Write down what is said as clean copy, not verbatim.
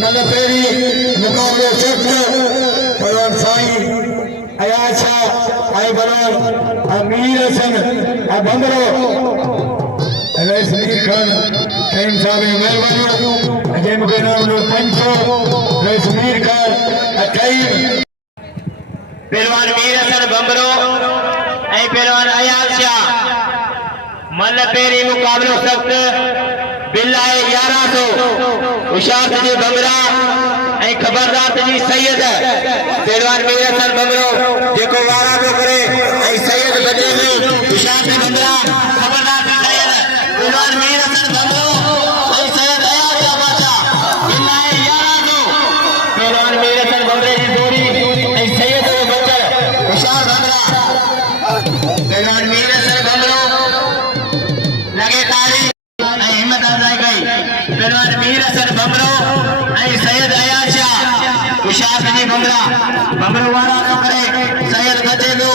मतलब पेरी मुकाबले सख्त बलवान साईं अयाज शाह आई बलवान अमीर हसन बंदरो रईस मीर खान टाइम साहब मेहरबानी अजय मुके नाम लो पंचो रईस मीर खान टाइम पहलवान मीर हसन बंबरो ऐं पहलवान अयाज शाह मल पेरी मुकाबलो सख्त बिल्लाए 1100 उशात जी बमरा ऐं खबरदार जी सैयद पहलवान मीर हसन बमरो जेको वारा पियो करे ऐं सैयद बजे में उशात जी बमरा खबरदार जी सैयद पहलवान मीर हसन बमरो ऐं सैयद अयाज शाह बादशाह बिल्लाए 1100 पहलवान मीर हसन बमरे जी जोड़ी ऐं सैयद बचर उशात बमरा पहलवान मीर हसन बमरो लगे ताली हिम्मत अफजाई गई पहलवान मीर हसन बमरो ऐं सैयद अयाज शाह उशात जी बमरा बमरो वारा तो करे सैयद बचे दो